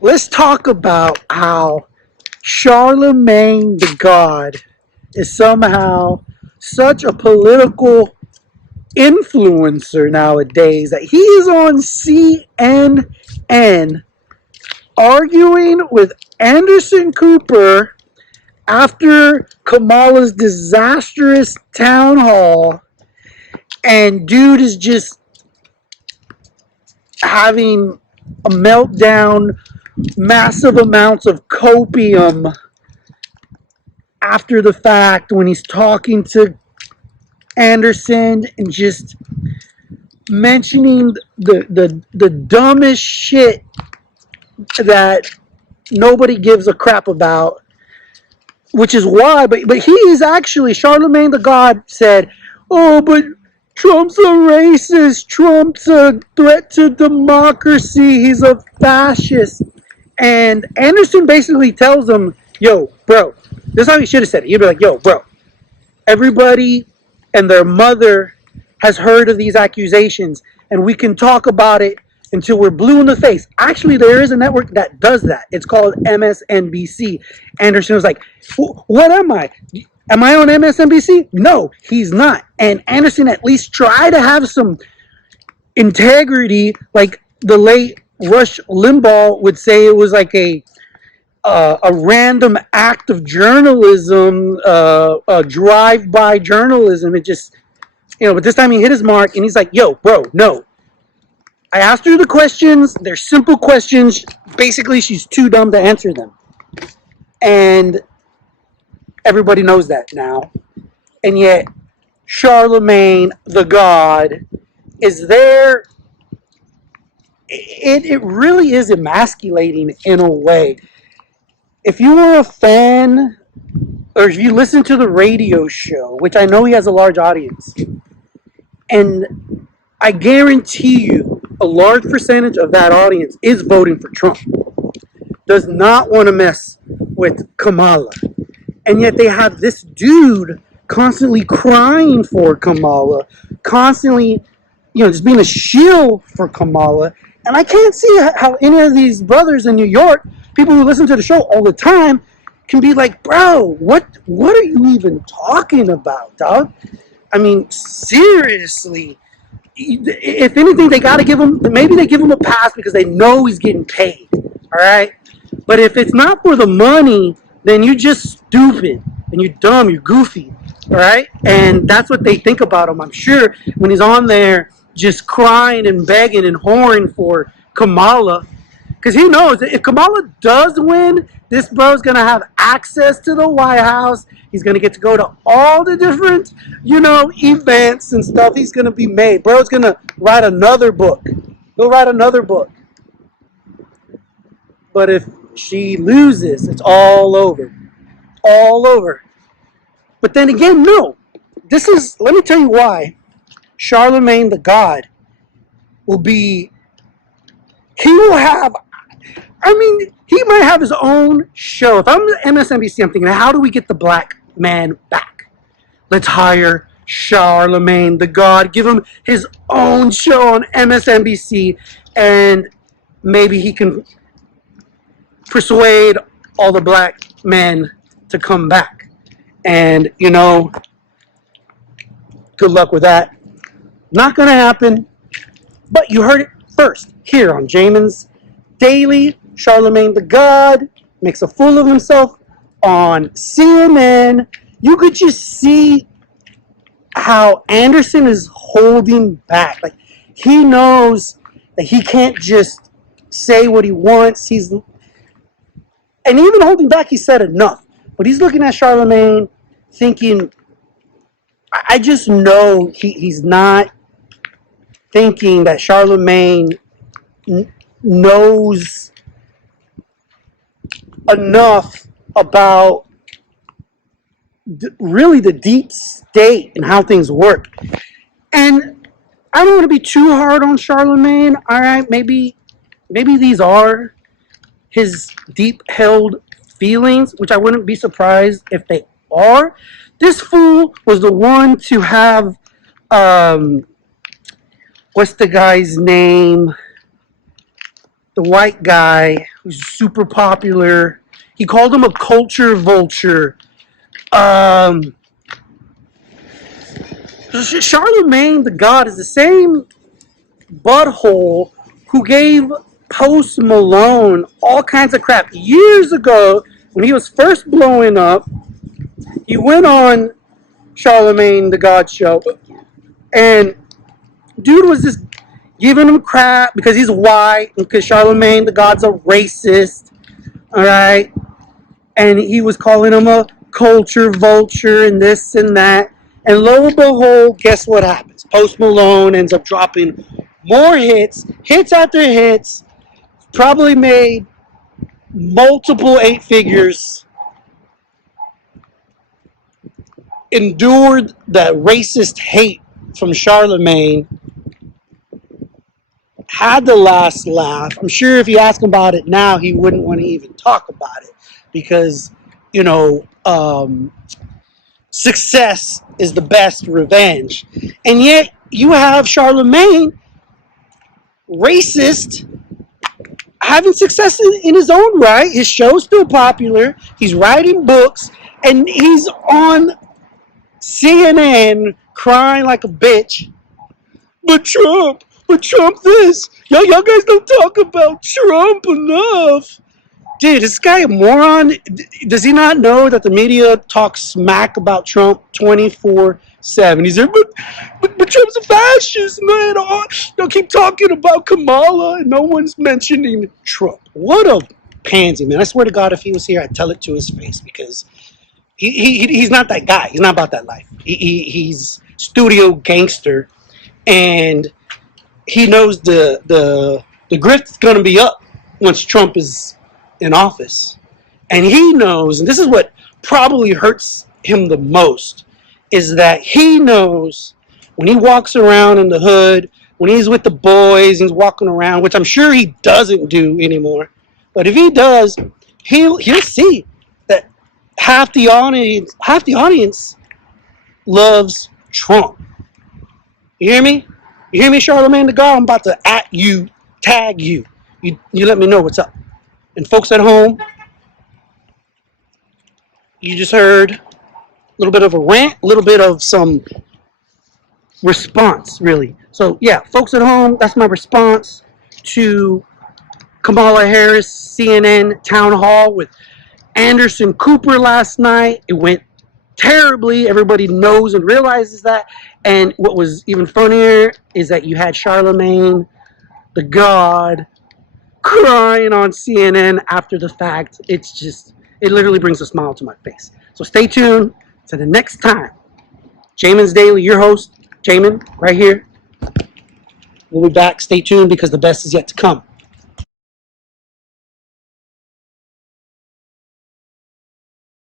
let's talk about how Charlemagne the God is somehow such a political influencer nowadays that he is on CNN arguing with Anderson Cooper after Kamala's disastrous town hall, and dude is just having a meltdown, massive amounts of copium after the fact when he's talking to Anderson and just mentioning the dumbest shit that nobody gives a crap about, which is why, but he is actually, Charlemagne the God said, oh, but Trump's a racist, Trump's a threat to democracy, he's a fascist. And Anderson basically tells him, yo, bro, this is how he should have said it. He'd be like, yo, bro, everybody and their mother has heard of these accusations, and we can talk about it until we're blue in the face. Actually, there is a network that does that. It's called MSNBC. Anderson was like, what am I? Am I on MSNBC? No, he's not. And Anderson at least tried to have some integrity, like the late Rush Limbaugh would say. It was like a random act of journalism, a drive-by journalism. It just, but this time he hit his mark, and he's like, yo, bro, no. I asked her the questions. They're simple questions. Basically, she's too dumb to answer them. And everybody knows that now. And yet, Charlemagne the God is there. It really is emasculating in a way. If you were a fan, or if you listen to the radio show, which I know he has a large audience, and I guarantee you a large percentage of that audience is voting for Trump, does not want to mess with Kamala. And yet they have this dude constantly crying for Kamala, constantly, just being a shield for Kamala. And I can't see how any of these brothers in New York, people who listen to the show all the time, can be like, bro, what are you even talking about, dog? I mean, seriously. If anything, they got to give him, maybe they give him a pass because they know he's getting paid, all right? But if it's not for the money, then you're just stupid, and you're dumb, you're goofy, all right? And that's what they think about him, I'm sure, when he's on there just crying and begging and whoring for Kamala. Because he knows that if Kamala does win, this bro's going to have access to the White House. He's going to get to go to all the different, events and stuff. He's going to be made. Bro's going to write another book. He'll write another book. But if she loses, it's all over. All over. But then again, no. Let me tell you why Charlemagne the God will be, he might have his own show. If I'm MSNBC, I'm thinking, how do we get the black man back? Let's hire Charlemagne the God, give him his own show on MSNBC, and maybe he can persuade all the black men to come back. And, good luck with that. Not going to happen. But you heard it first here on Jamin's Daily. Charlemagne the God makes a fool of himself on CNN. You could just see how Anderson is holding back. Like, he knows that he can't just say what he wants. And even holding back, he said enough. But he's looking at Charlemagne thinking, I just know he's not thinking that Charlemagne knows enough about really the deep state and how things work. And I don't want to be too hard on Charlemagne. All right, maybe these are his deep-held feelings, which I wouldn't be surprised if they are. This fool was the one to have, what's the guy's name? The white guy who's super popular. He called him a culture vulture. Charlemagne the God is the same butthole who gave Post Malone all kinds of crap years ago when he was first blowing up. He went on Charlemagne the God show, and dude was just giving him crap because he's white and because Charlemagne the God's a racist. All right, and he was calling him a culture vulture and this and that. And lo and behold, guess what happens? Post Malone ends up dropping more hits after hits, probably made multiple 8 figures, endured that racist hate from Charlemagne, had the last laugh. I'm sure if you ask him about it now, he wouldn't want to even talk about it because, you know, success is the best revenge. And yet you have Charlemagne, racist, having success in his own right. His show's still popular. He's writing books, and he's on CNN crying like a bitch. But Trump this. Y'all guys don't talk about Trump enough. Dude, this guy a moron. Does he not know that the media talks smack about Trump 24/7? He's there, but Trump's a fascist, man. Don't keep talking about Kamala and no one's mentioning Trump. What a pansy, man. I swear to God, if he was here, I'd tell it to his face because he's not that guy. He's not about that life. He's studio gangster, and he knows the grift's gonna be up once Trump is in office. And he knows, and this is what probably hurts him the most, is that he knows when he walks around in the hood, when he's with the boys, he's walking around, which I'm sure he doesn't do anymore. But if he does, he'll see that half the audience loves Trump. You hear me? You hear me, Charlemagne the God? I'm about to tag you. You let me know what's up. And folks at home, you just heard a little bit of a rant, a little bit of some response, really. So, yeah, folks at home, that's my response to Kamala Harris CNN town hall with Anderson Cooper last night. It went terribly. Everybody knows and realizes that. And what was even funnier is that you had Charlemagne the God crying on CNN after the fact. It literally brings a smile to my face. So stay tuned to the next time. Jamin's Daily, your host, Jamin, right here. We'll be back. Stay tuned because the best is yet to come.